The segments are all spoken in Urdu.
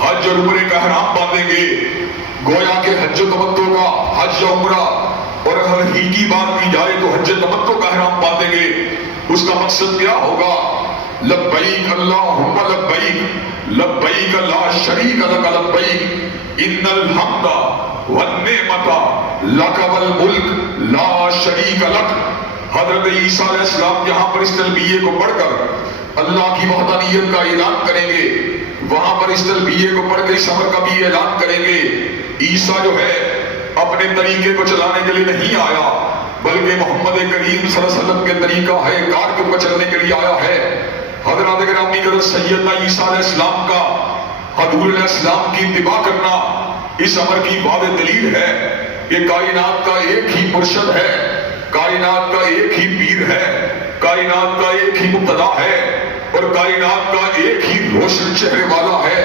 حج اور عمرے کا احرام باندھیں گے، گویا کہ حج و تمتع کا، حج یا عمرہ اور اگر حقیقی بات کی جائے تو حج تمتع کا احرام باندھیں گے، اس کا مقصد کیا ہوگا؟ لبیک اللہم لبیک لبیک لا شریک لک لبیک ان الحمد والنعمت لک والملک لا شریک لک۔ حضرت عیسیٰ علیہ السلام یہاں پر اس تلبیہ کو پڑھ کر اللہ کی وحدانیت کا اعلان کریں گے، وہاں پر اس تلبیہ کو پڑھ کے اس امر کا بھی اعلان کریں گے۔ عیسیٰ جو ہے اپنے طریقے کو چلانے کے لیے نہیں آیا، بلکہ محمد کریم صلی اللہ علیہ وسلم کے طریقہ ہے کار کو چلنے کے لیے آیا ہے۔ حضرات گرامی قدر سیدنا عیسیٰ علیہ السلام کا حضور علیہ السلام کی اتباع کرنا اس امر کی واضح دلیل ہے کہ کائنات کا ایک ہی مرشد ہے، کائنات کا ایک ہی پیر ہے، کائنات کا ایک ہی مقتدا ہے اور کائنات کا ایک ہی روشن چہرے والا ہے،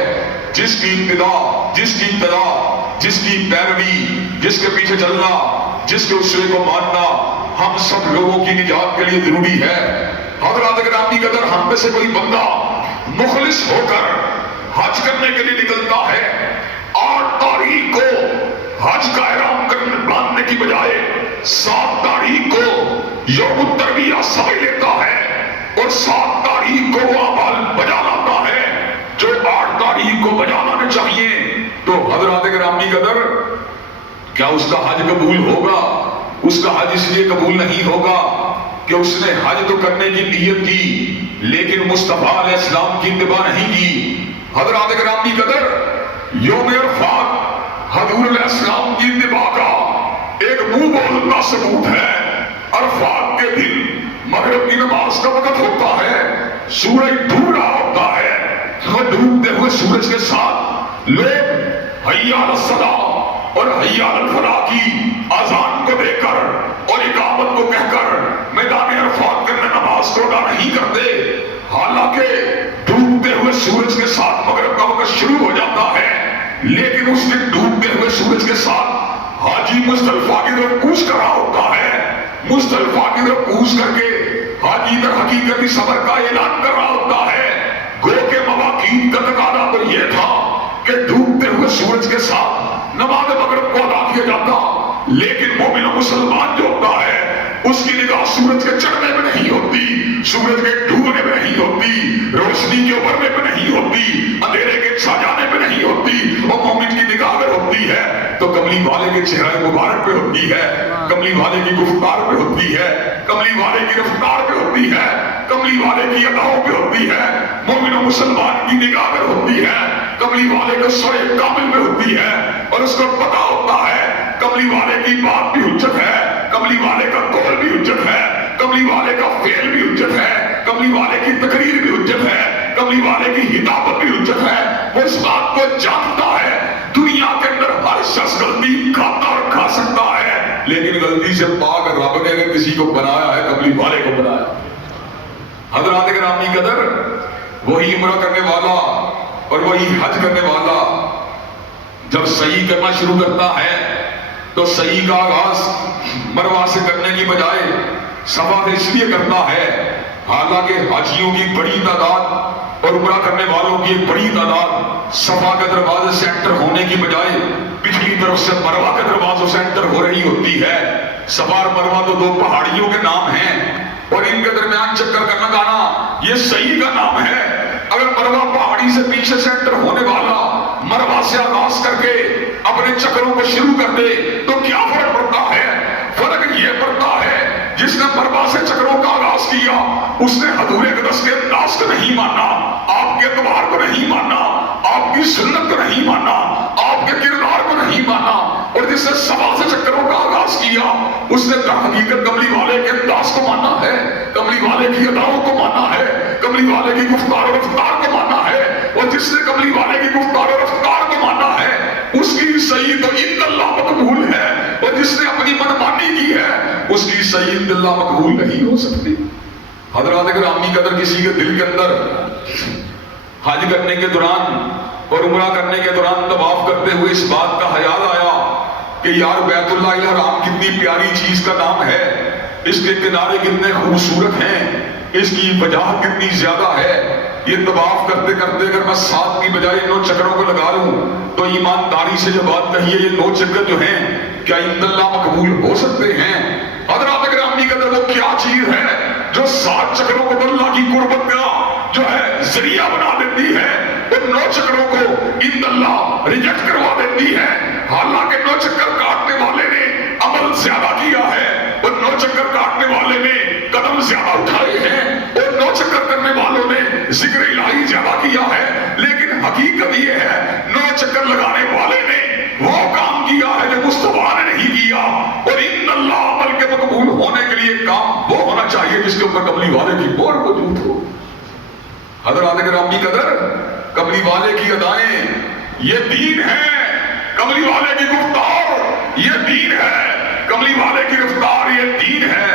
جس کی ابتدا، جس کی ابتدا، جس کی پیروی، جس کے پیچھے چلنا، جس کے اسوے کو ماننا ہم سب لوگوں کی نجات کے لیے ضروری ہے۔ حضرات گرامی قدر ہم میں سے کوئی بندہ مخلص ہو کر حج کرنے کے لیے نکلتا ہے، 8 تاریخ کو حج کا احرام کرنے باندھنے کی بجائے 7 تاریخ کو یوم الترویہ سمجھ لیتا ہے اور 7 تاریخ کو وہ اعمال بجا لاتا ہے جو 8 تاریخ کو بجا لانے چاہیے، تو حضرات گرامی قدر کیا اس کا حج قبول ہوگا؟ اس کا حج اس لیے قبول نہیں ہوگا کہ اس نے حج تو کرنے کی نیت کی لیکن مصطفیٰ علیہ السلام کی اتباع نہیں کی۔ حضرات گرامی قدر یوم عرفات حضور علیہ السلام کی اتباع کا ایک منہ بولنا ثبوت ہے۔ عرفات کے دن مغرب کی نماز کا وقت ہوتا ہے، سورج ڈوب رہا ہوتا ہے، وہ ڈوبتے ہوئے سورج کے ساتھ لوگ حی علی الصلاۃ اور حی علی الفلاح کی اذان کو دے کر اور اقامت کو کہہ کر میدان عرفات کے نماز کو ادا نہیں کرتے، حالانکہ ڈوبتے ہوئے سورج کے ساتھ مغرب کا وقت شروع ہو جاتا ہے، لیکن اس دن ڈوبتے ہوئے سورج کے ساتھ حاجی مزدلفہ کی طرف کوچ کر رہا ہوتا ہے، مزدلفہ کی طرف کوچ کر کے حاجی در حقیقت اس امر کا اعلان کر رہا ہوتا ہے۔ گو کے مواقیت کا تقاضا تو یہ تھا کہ ڈوبتے ہوئے سورج کے ساتھ نماز مغرب کو ادا کیا جاتا، لیکن مومن و مسلمان جو ہوتا ہے اس کی نگاہ سورج کے چڑھنے میں نہیں ہوتی، سورج کے ڈوبنے میں نہیں ہوتی، روشنی کے ابھرنے میں نہیں ہوتی، اندھیرے کے چھا جانے میں نہیں ہوتی، اور مومن کی نگاہ اگر ہوتی ہے تو کملی والے کے چہرہ مبارک پہ ہوتی ہے، کملی والے کی گفتار پہ ہوتی ہے، کملی والے کی رفتار پہ ہوتی ہے، کملی والے کی اداؤں پہ ہوتی ہے۔ مومن و مسلمان کی نگاہ اگر ہوتی ہے کملی والے کا سوئے کامل میں ہوتی ہے اور اس کو پتا ہوتا ہے کملی والے کی بات بھی حجت ہے، کملی والے کا قول بھی حجت ہے، کملی والے کا فعل بھی حجت ہے، کملی والے کی تقریر بھی حجت ہے، کملی والے کی ہدایت بھی حجت ہے۔ وہ اس بات کو جانتا ہے دنیا کے اندر ہر شخص غلطی کھاتا اور کھا سکتا ہے، لیکن غلطی سے پاک رب نے اگر کسی کو بنایا ہے کملی والے کو بنایا۔ حضرات گرامی قدر وہی عمرہ کرنے والا اور وہی حج کرنے والا جب سعی کرنا شروع کرتا ہے تو سعی کا آغاز مروہ سے کرنے کی بجائے صفا سے اس لیے کرتا ہے، حالانکہ حاجیوں کی بڑی تعداد اور عمرہ کرنے والوں کی ایک بڑی تعداد صفا کے دروازے سے انٹر ہونے کی بجائے پچھلی طرف سے مروہ کے دروازوں سے انٹر ہو رہی ہوتی ہے۔ صفا اور مروہ تو 2 پہاڑیوں کے نام ہیں اور ان کے درمیان چکر کرنا گانا یہ سعی کا نام ہے۔ اگر مروہ پہاڑی سے پیچھے سے انٹر ہونے والا مروہ سے آغاز کر کے اپنے چکروں کو شروع کر دے تو کیا فرق پڑتا ہے؟ فرق یہ پڑتا ہے جس نے مروہ سے چکروں کا آغاز کیا اس نے حضور اقدس کے انداز کو نہیں مانا، آپ کے اعتبار کو نہیں مانا، آپ کی سنت کو نہیں مانا، آپ کے کردار کو نہیں مانا، اور جس نے صفا سے چکروں کا آغاز کیا اس نے در حقیقت کملی والے کے انداز کو مانا ہے، کملی والے کی اداؤں کو مانا ہے، کملی والے کی گفتار و رفتار کو مانا ہے، اور جس نے کملی والے کی گفتار و رفتار کو مانا ہے اس کی صحیح تو عند اللہ مقبول ہے، اور جس نے اپنی منمانی کی ہے اس کی صحیح عند اللہ مقبول نہیں ہو سکتی۔ حضرات گرامی قدر کسی کے دل کے اندر حج کرنے کے دوران اور عمرہ کرنے کے دوران طواف کرتے ہوئے اس بات کا خیال آیا کہ یار بیت اللہ الحرام کتنی پیاری چیز کا نام ہے، اس کے کنارے کتنے خوبصورت ہیں، اس کی وجاہت کتنی زیادہ ہے. یہ طواف کرتے کرتے اگر میں 7 کی بجائے 9 چکروں کو لگا لوں تو ایمانداری سے جو بات کہی ہے، یہ 9 چکر جو ہیں کیا عند اللہ مقبول ہو سکتے ہیں؟ حضرات گرامی قدر، وہ کیا چیز ہے جو 7 چکروں کو اللہ کی قربت کا جو ہے ذریعہ بنا دیتی ہے، اور 9 چکروں کو عند اللہ ریجیکٹ کروا دیتی ہے؟ حالانکہ 9 چکر کاٹنے والے نے عمل زیادہ کیا ہے، اور 9 چکر کاٹنے والے نے قدم زیادہ اٹھائے ہیں، اور 9 چکر کرنے والوں نے ذکر الہی زیادہ کیا ہے. لیکن حقیقت یہ ہے 9 چکر لگانے والے نے وہ کام کیا ہے جو مصطفیٰ نے نہیں کیا. اور ان اللہ عمل کے مقبول ہونے کے لیے کام وہ ہونا چاہیے جس کے اوپر قبلی والے کی مہر موجود ہو. حضرات گرامی قدر، قبلی والے کی ادائیں یہ دین ہے، قبلی والے کی گفتار یہ دین ہے، قبلی والے کی رفتار یہ دین ہے.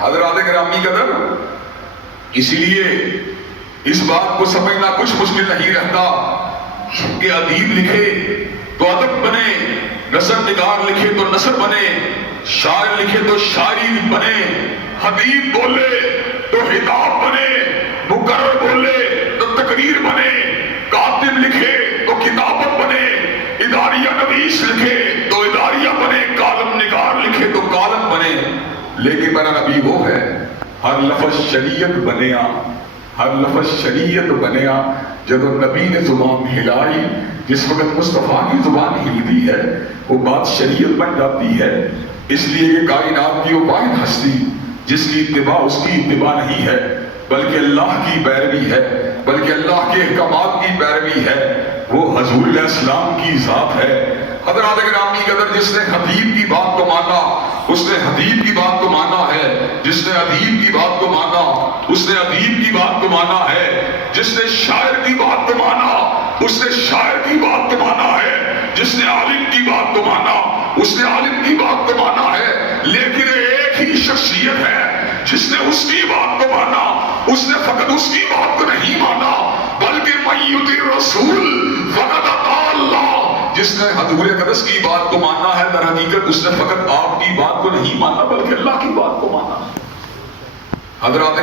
حضرات گرامی قدر، اسی لیے اس بات کو سمجھنا کچھ مشکل نہیں رہتا کہ ادیب لکھے تو ادب بنے، نثر نگار لکھے تو نثر بنے، شاعر لکھے تو شاعری بنے، حدیث بولے تو ہدایت بنے، مقرر بولے تو تقریر بنے، کاتب لکھے تو کتابت بنے، اداریہ نویس لکھے تو اداریہ بنے، کالم نگار لکھے تو کالم بنے. لیکن میرا نبی وہ ہے ہر لفظ شریعت بنیا، ہر لفظ شریعت بنیا. جب نبی نے زبان ہلائی، جس وقت مصطفیٰ کی زبان ہلتی ہے وہ بات شریعت بن جاتی ہے. اس لیے یہ کائنات کی وہ واحد ہستی جس کی اتباع اس کی اتباع نہیں ہے بلکہ اللہ کی پیروی ہے، بلکہ اللہ کے احکامات کی پیروی ہے. وہ حضور علیہ السلام کی ذات ہے. حضرات گرامی قدر، جس نے حبیب کی بات کو مانا اس نے حبیب کی بات کو مانا ہے، جس نے ادیب کی بات کو مانا اس نے ادیب کی بات کو مانا ہے، جس نے شاعر کی بات کو مانا اس نے شاعر کی بات کو مانا ہے، جس نے عالم کی بات کو مانا اس نے عالم کی بات کو مانا ہے. لیکن ایک ہی شخصیت ہے جس نے اس کی بات کو مانا، اس نے فقط اس کی بات کو نہیں مانا بلکہ من یطع الرسول فقد اطاع اللہ. جس نے حضور اقدس کی بات کو مانا ہے در حقیقت اس نے فقط آپ کی بات کو نہیں مانا بلکہ اللہ کی بات کو مانا. حضرات